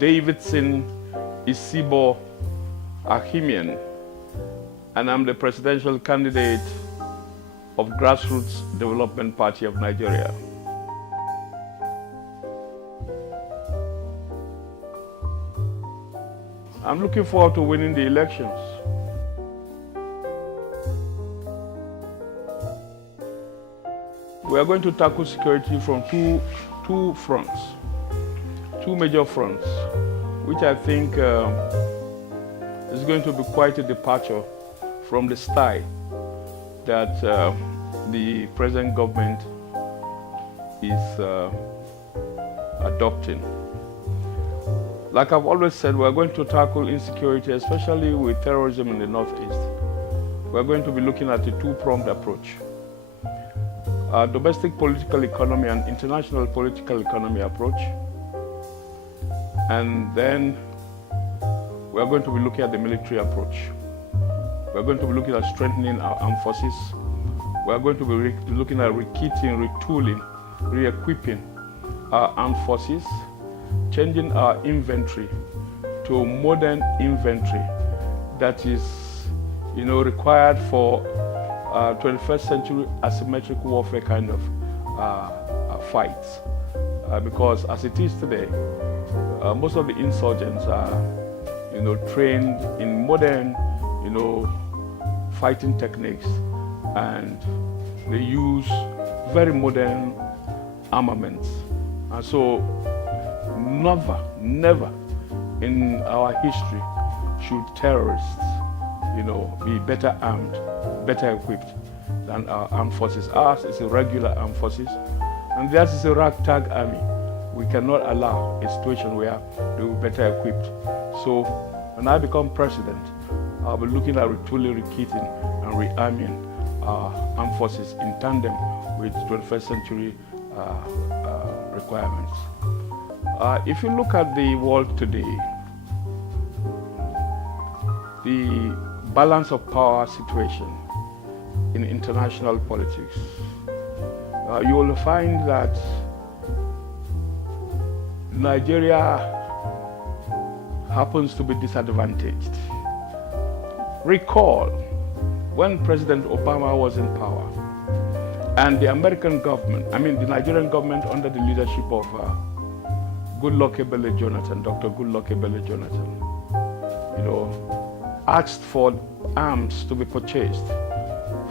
Davidson Isibo Ahimian, and I'm the presidential candidate of Grassroots Development Party of Nigeria. I'm looking forward to winning the elections. We are going to tackle security from two fronts, two major fronts, which I think is going to be quite a departure from the style that the present government is adopting. Like I've always said, we're going to tackle insecurity, especially with terrorism in the Northeast. We're going to be looking at a two-pronged approach. Domestic political economy and international political economy approach. And then we're going to be looking at the military approach. We're going to be looking at strengthening our armed forces. We're going to be looking at rekitting, retooling, re-equipping our armed forces, changing our inventory to modern inventory that is, required for 21st century asymmetric warfare kind of fights. Because as it is today, most of the insurgents are, trained in modern, fighting techniques, and they use very modern armaments. And so never in our history should terrorists, be better armed, better equipped than our armed forces. Ours is a regular armed forces, and theirs is a ragtag army. We cannot allow a situation where they will be better equipped. So when I become president, I'll be looking at retooling, rekitting, and rearming our armed forces in tandem with 21st century requirements. If you look at the world today, the balance of power situation in international politics, you will find that Nigeria happens to be disadvantaged. Recall when President Obama was in power and the American government, the Nigerian government under the leadership of Goodluck Ebele Jonathan, Dr. Goodluck Ebele Jonathan, asked for arms to be purchased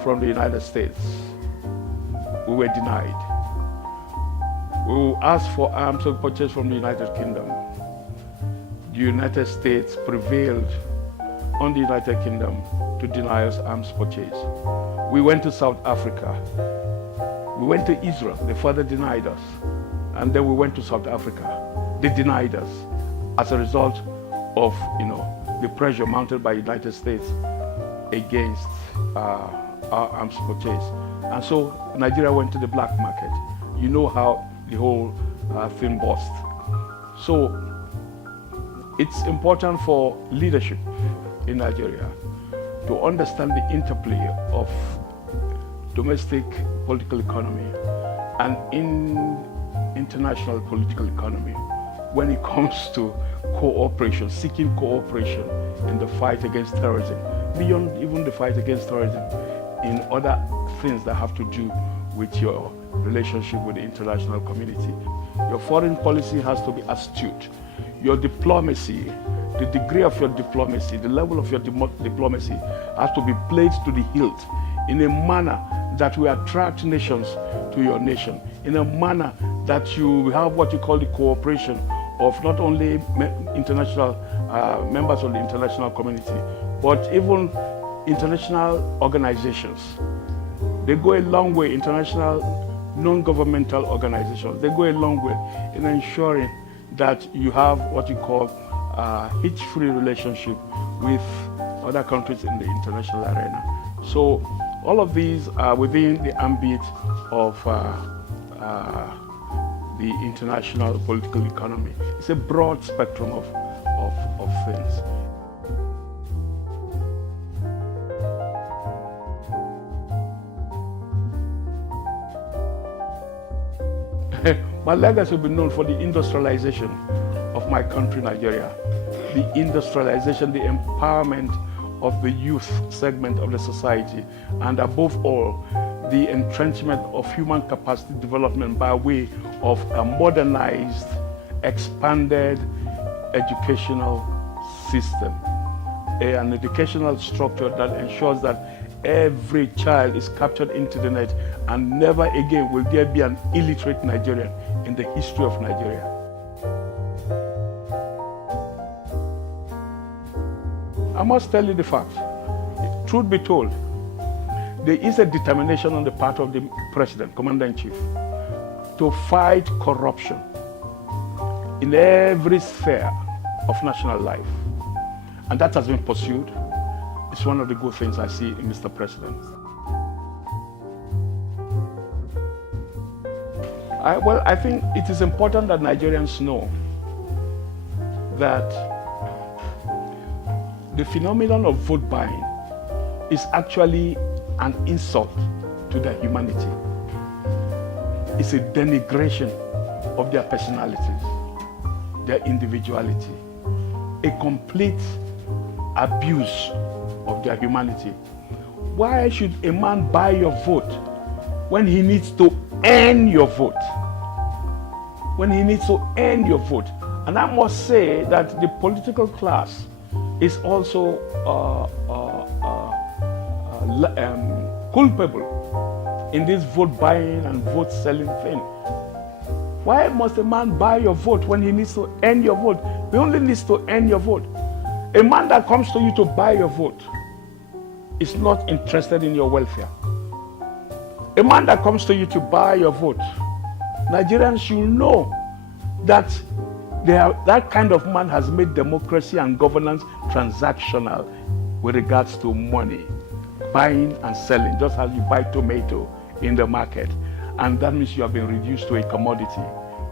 from the United States. We were denied. We asked for arms to be purchased from the United Kingdom. The United States prevailed on the United Kingdom to deny us arms purchase. We went to South Africa. We went to Israel. They further denied us. And then we went to South Africa. They denied us as a result of, the pressure mounted by the United States against our arms purchase. And so Nigeria went to the black market. You know how the whole thing burst. So it's important for leadership in Nigeria to understand the interplay of domestic political economy and international political economy when it comes to cooperation, seeking cooperation in the fight against terrorism, beyond even the fight against terrorism, in other things that have to do with your relationship with the international community. Your foreign policy has to be astute. Your diplomacy, the degree of your diplomacy, the level of your diplomacy has to be played to the hilt in a manner that will attract nations to your nation, in a manner that you have what you call the cooperation of not only international members of the international community, but even international organizations. They go a long way, international non-governmental organizations. They go a long way in ensuring that you have what you call a hitch-free relationship with other countries in the international arena. So all of these are within the ambit of the international political economy. It's a broad spectrum of things. My legacy will be known for the industrialization of my country, Nigeria, the industrialization, the empowerment of the youth segment of the society, and above all, the entrenchment of human capacity development by way of a modernized, expanded educational system, an educational structure that ensures that every child is captured into the net, and never again will there be an illiterate Nigerian in the history of Nigeria. I must tell you the fact. Truth be told, there is a determination on the part of the President, Commander-in-Chief, to fight corruption in every sphere of national life. And that has been pursued. It's one of the good things I see in Mr. President. I think it is important that Nigerians know that the phenomenon of vote buying is actually an insult to their humanity. It's a denigration of their personalities, their individuality, a complete abuse of their humanity. Why should a man buy your vote when he needs to earn your vote? When he needs to earn your vote. And I must say that the political class is also culpable in this vote buying and vote selling thing. Why must a man buy your vote when he needs to earn your vote? He only needs to earn your vote. A man that comes to you to buy your vote is not interested in your welfare. A man that comes to you to buy your vote, Nigerians should know that that kind of man has made democracy and governance transactional with regards to money, buying and selling, just as you buy tomato in the market. And that means you have been reduced to a commodity,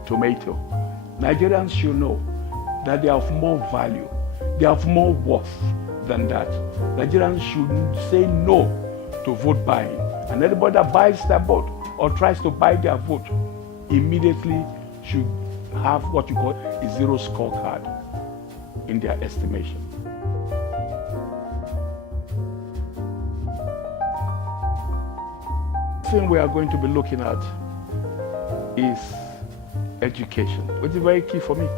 tomato. Nigerians should know that they have more value, they have more worth than that. Nigerians should say no to vote buying. And anybody that buys their vote or tries to buy their vote immediately should have what you call a zero scorecard in their estimation. The thing we are going to be looking at is education, which is very key for me.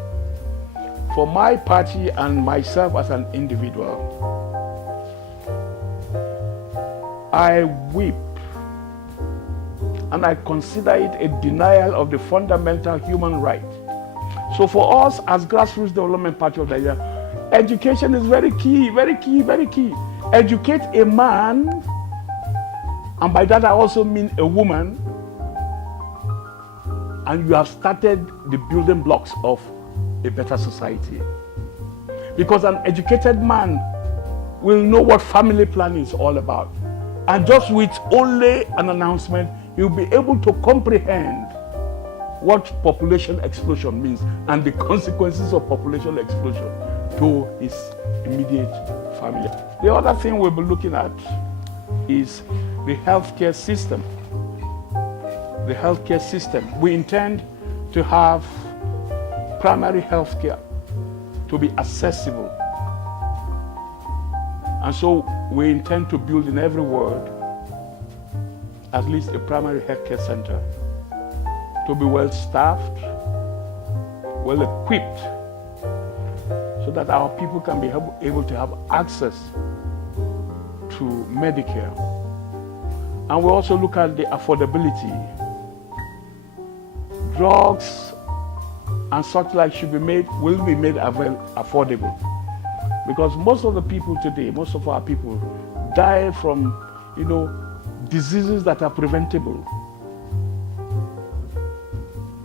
For my party and myself as an individual, I weep and I consider it a denial of the fundamental human right. So for us as Grassroots Development Party of Nigeria, education is very key, very key, very key. Educate a man, and by that I also mean a woman, and you have started the building blocks of a better society. Because an educated man will know what family planning is all about. And just with only an announcement, he'll be able to comprehend what population explosion means and the consequences of population explosion to his immediate family. The other thing we'll be looking at is the healthcare system. The healthcare system. We intend to have primary healthcare to be accessible. And so we intend to build in every ward at least a primary healthcare center to be well staffed, well equipped, so that our people can be able to have access to Medicare. And we also look at the affordability. Drugs and such like will be made affordable. Because most of the people today, most of our people die from, diseases that are preventable,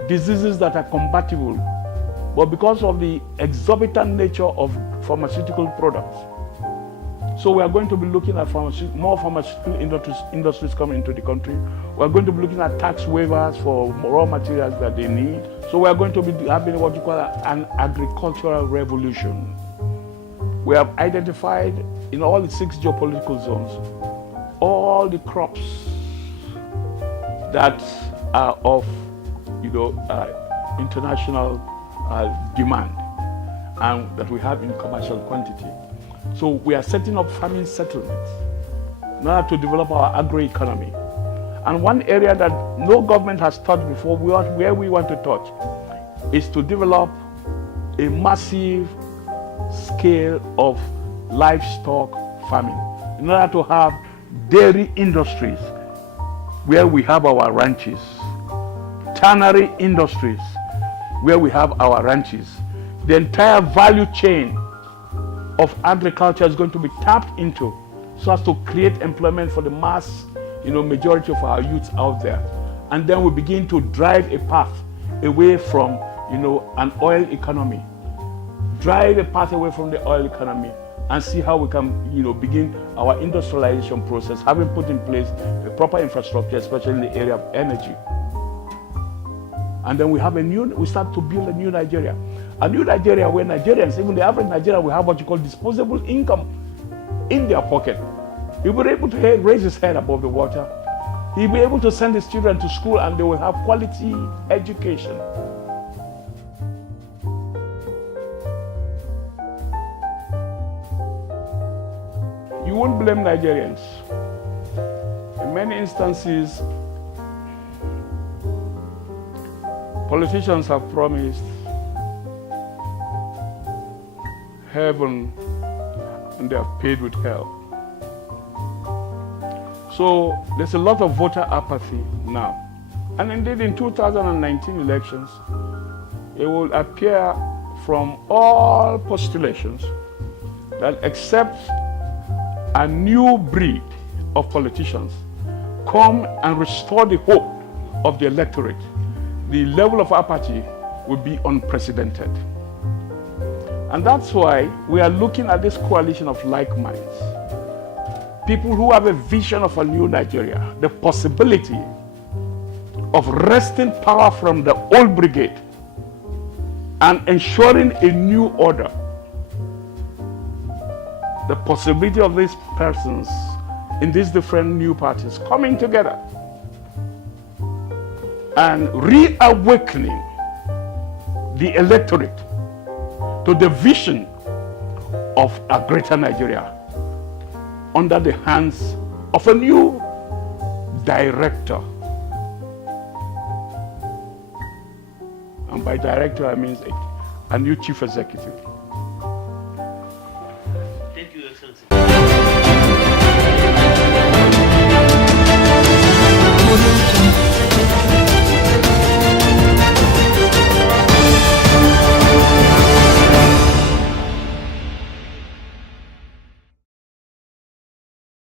diseases that are combatable, but because of the exorbitant nature of pharmaceutical products. So we are going to be looking at more pharmaceutical industries coming into the country. We are going to be looking at tax waivers for raw materials that they need. So we are going to be having what you call an agricultural revolution. We have identified in all the 6 geopolitical zones all the crops that are of international demand. and that we have in commercial quantity. So we are setting up farming settlements in order to develop our agroeconomy. And one area that no government has touched before, where we want to touch, is to develop a massive scale of livestock farming in order to have dairy industries where we have our ranches, tannery industries where we have our ranches. The entire value chain of agriculture is going to be tapped into so as to create employment for the mass, majority of our youths out there. And then we begin to drive a path away from, an oil economy. Drive a path away from the oil economy and see how we can, begin our industrialization process, having put in place a proper infrastructure, especially in the area of energy. And then we start to build a new Nigeria. A new Nigeria where Nigerians, even the average Nigerian, will have what you call disposable income in their pocket. He'll be able to raise his head above the water. He'll be able to send his children to school and they will have quality education. You won't blame Nigerians. In many instances, politicians have promised heaven and they have paid with hell. So there's a lot of voter apathy now. And indeed in 2019 elections, it will appear from all postulations that except a new breed of politicians come and restore the hope of the electorate, the level of apathy will be unprecedented. And that's why we are looking at this coalition of like minds. People who have a vision of a new Nigeria, the possibility of wresting power from the old brigade and ensuring a new order. The possibility of these persons in these different new parties coming together and reawakening the electorate to the vision of a greater Nigeria under the hands of a new director. And by director, I mean a new chief executive. Thank you, Excellency.